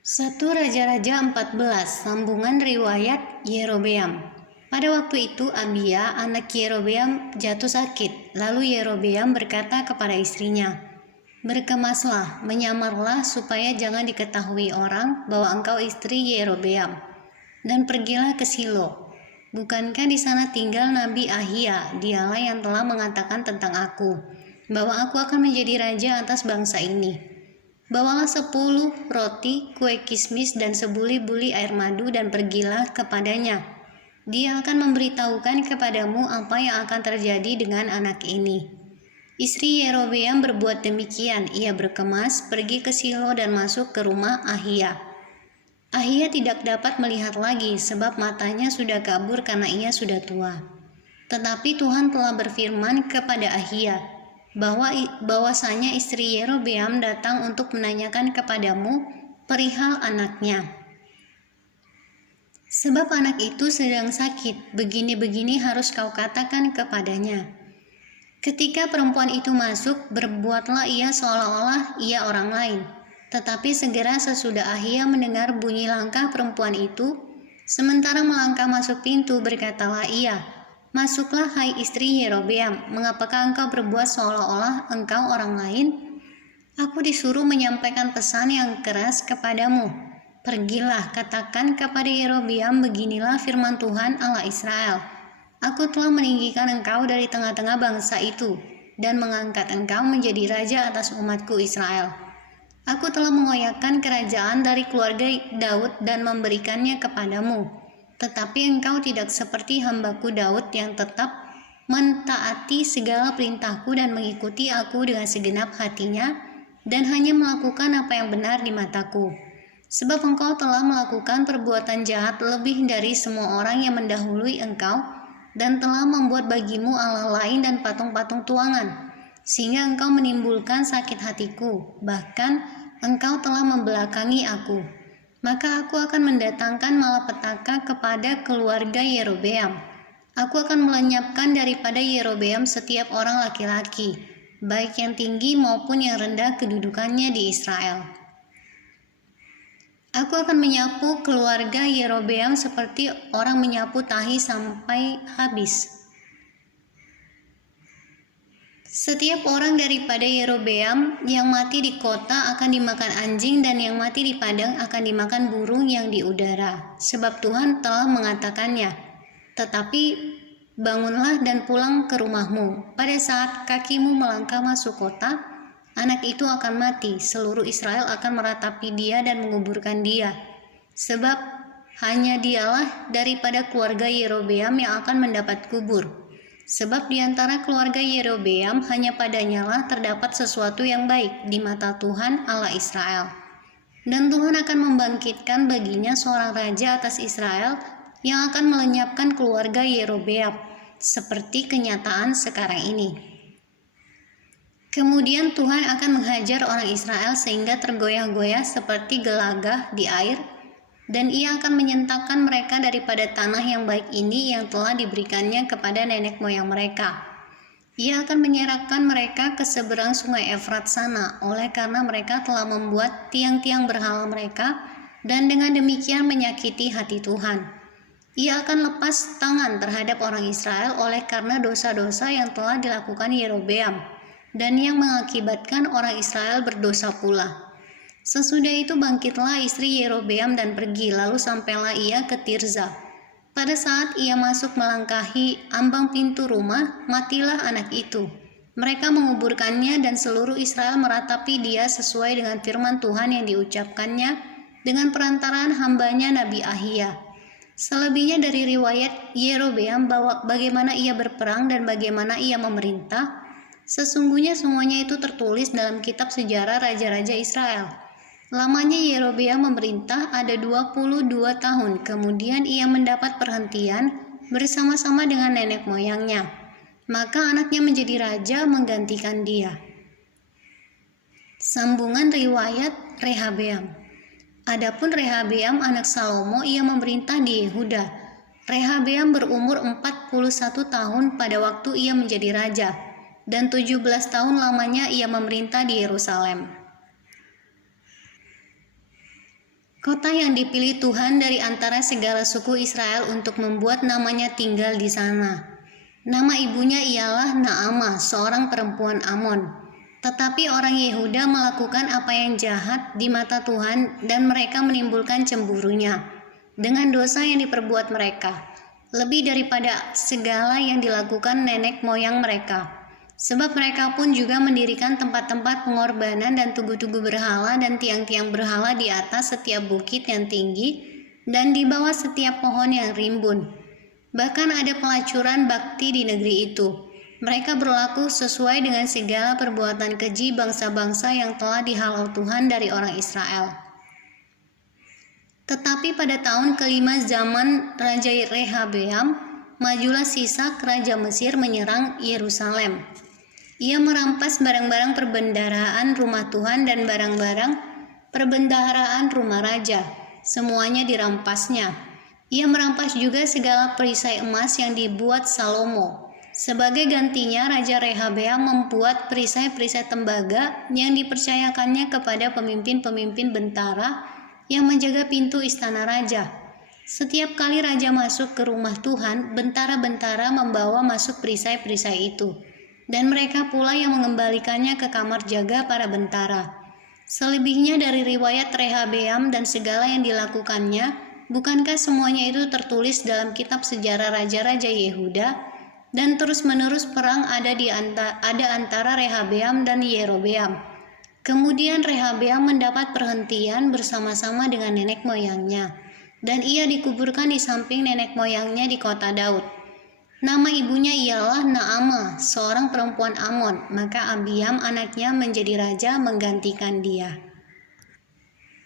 1 Raja-Raja 14, sambungan riwayat Yerobeam. Pada waktu itu Abia, anak Yerobeam, jatuh sakit. Lalu Yerobeam berkata kepada istrinya, "Berkemaslah, menyamarlah supaya jangan diketahui orang bahwa engkau istri Yerobeam, dan pergilah ke Silo. Bukankah di sana tinggal Nabi Ahia? Dialah yang telah mengatakan tentang aku, bahwa aku akan menjadi raja atas bangsa ini. Bawalah 10 roti, kue kismis, dan sebuli-buli air madu dan pergilah kepadanya. Dia akan memberitahukan kepadamu apa yang akan terjadi dengan anak ini." Istri Yerobeam berbuat demikian. Ia berkemas, pergi ke Silo dan masuk ke rumah Ahia. Ahia tidak dapat melihat lagi sebab matanya sudah kabur karena ia sudah tua. Tetapi Tuhan telah berfirman kepada Ahia bahwasanya istri Yerobeam datang untuk menanyakan kepadamu perihal anaknya. Sebab anak itu sedang sakit, begini-begini harus kau katakan kepadanya. Ketika perempuan itu masuk, berbuatlah ia seolah-olah ia orang lain. Tetapi segera sesudah Ahia mendengar bunyi langkah perempuan itu, sementara melangkah masuk pintu, berkatalah ia, "Masuklah, hai istri Yerobeam, mengapakah engkau berbuat seolah-olah engkau orang lain? Aku disuruh menyampaikan pesan yang keras kepadamu. Pergilah, katakan kepada Yerobeam, beginilah firman Tuhan Allah Israel. Aku telah meninggikan engkau dari tengah-tengah bangsa itu, dan mengangkat engkau menjadi raja atas umatku Israel. Aku telah mengoyakkan kerajaan dari keluarga Daud dan memberikannya kepadamu. Tetapi engkau tidak seperti hambaku Daud yang tetap mentaati segala perintahku dan mengikuti aku dengan segenap hatinya, dan hanya melakukan apa yang benar di mataku. Sebab engkau telah melakukan perbuatan jahat lebih dari semua orang yang mendahului engkau, dan telah membuat bagimu Allah lain dan patung-patung tuangan, sehingga engkau menimbulkan sakit hatiku, bahkan engkau telah membelakangi aku. Maka aku akan mendatangkan malapetaka kepada keluarga Yerobeam. Aku akan melenyapkan daripada Yerobeam setiap orang laki-laki, baik yang tinggi maupun yang rendah kedudukannya di Israel. Aku akan menyapu keluarga Yerobeam seperti orang menyapu tahi sampai habis. Setiap orang daripada Yerobeam yang mati di kota akan dimakan anjing, dan yang mati di padang akan dimakan burung yang di udara. Sebab Tuhan telah mengatakannya. Tetapi bangunlah dan pulang ke rumahmu. Pada saat kakimu melangkah masuk kota, anak itu akan mati. Seluruh Israel akan meratapi dia dan menguburkan dia. Sebab hanya dialah daripada keluarga Yerobeam yang akan mendapat kubur. Sebab di antara keluarga Yerobeam hanya padanyalah terdapat sesuatu yang baik di mata Tuhan Allah Israel. Dan Tuhan akan membangkitkan baginya seorang raja atas Israel yang akan melenyapkan keluarga Yerobeam, seperti kenyataan sekarang ini. Kemudian Tuhan akan menghajar orang Israel sehingga tergoyah-goyah seperti gelagah di air, dan ia akan menyentakkan mereka daripada tanah yang baik ini yang telah diberikannya kepada nenek moyang mereka. Ia akan menyerahkan mereka ke seberang sungai Efrat sana, oleh karena mereka telah membuat tiang-tiang berhala mereka, dan dengan demikian menyakiti hati Tuhan. Ia akan lepas tangan terhadap orang Israel oleh karena dosa-dosa yang telah dilakukan Yerobeam, dan yang mengakibatkan orang Israel berdosa pula. Sesudah itu bangkitlah istri Yerobeam dan pergi, lalu sampailah ia ke Tirza. Pada saat ia masuk melangkahi ambang pintu rumah, matilah anak itu. Mereka menguburkannya, dan seluruh Israel meratapi dia sesuai dengan firman Tuhan yang diucapkannya dengan perantaraan hambanya Nabi Ahia. Selebihnya dari riwayat Yerobeam bahwa bagaimana ia berperang dan bagaimana ia memerintah, sesungguhnya semuanya itu tertulis dalam kitab sejarah raja-raja Israel. Lamanya Yerobeam memerintah ada 22 tahun, kemudian ia mendapat perhentian bersama-sama dengan nenek moyangnya. Maka anaknya menjadi raja menggantikan dia. Sambungan riwayat Rehabeam. Adapun Rehabeam anak Salomo, ia memerintah di Yehuda. Rehabeam berumur 41 tahun pada waktu ia menjadi raja, dan 17 tahun lamanya ia memerintah di Yerusalem. Kota yang dipilih Tuhan dari antara segala suku Israel untuk membuat namanya tinggal di sana. Nama ibunya ialah Naamah, seorang perempuan Amon. Tetapi orang Yehuda melakukan apa yang jahat di mata Tuhan dan mereka menimbulkan cemburunya dengan dosa yang diperbuat mereka, lebih daripada segala yang dilakukan nenek moyang mereka. Sebab mereka pun juga mendirikan tempat-tempat pengorbanan dan tugu-tugu berhala dan tiang-tiang berhala di atas setiap bukit yang tinggi dan di bawah setiap pohon yang rimbun. Bahkan ada pelacuran bakti di negeri itu. Mereka berlaku sesuai dengan segala perbuatan keji bangsa-bangsa yang telah dihalau Tuhan dari orang Israel. Tetapi pada tahun kelima zaman Raja Rehabeam, majulah Sisak Raja Mesir menyerang Yerusalem. Ia merampas barang-barang perbendaharaan rumah Tuhan dan barang-barang perbendaharaan rumah raja. Semuanya dirampasnya. Ia merampas juga segala perisai emas yang dibuat Salomo. Sebagai gantinya, Raja Rehabeam membuat perisai-perisai tembaga yang dipercayakannya kepada pemimpin-pemimpin bentara yang menjaga pintu istana raja. Setiap kali raja masuk ke rumah Tuhan, bentara-bentara membawa masuk perisai-perisai itu. Dan mereka pula yang mengembalikannya ke kamar jaga para bentara. Selebihnya dari riwayat Rehabeam dan segala yang dilakukannya, bukankah semuanya itu tertulis dalam kitab sejarah raja-raja Yehuda? Dan terus-menerus perang ada antara Rehabeam dan Yerobeam. Kemudian Rehabeam mendapat perhentian bersama-sama dengan nenek moyangnya, dan ia dikuburkan di samping nenek moyangnya di kota Daud. Nama ibunya ialah Naamah, seorang perempuan Amon. Maka Abiam anaknya menjadi raja menggantikan dia.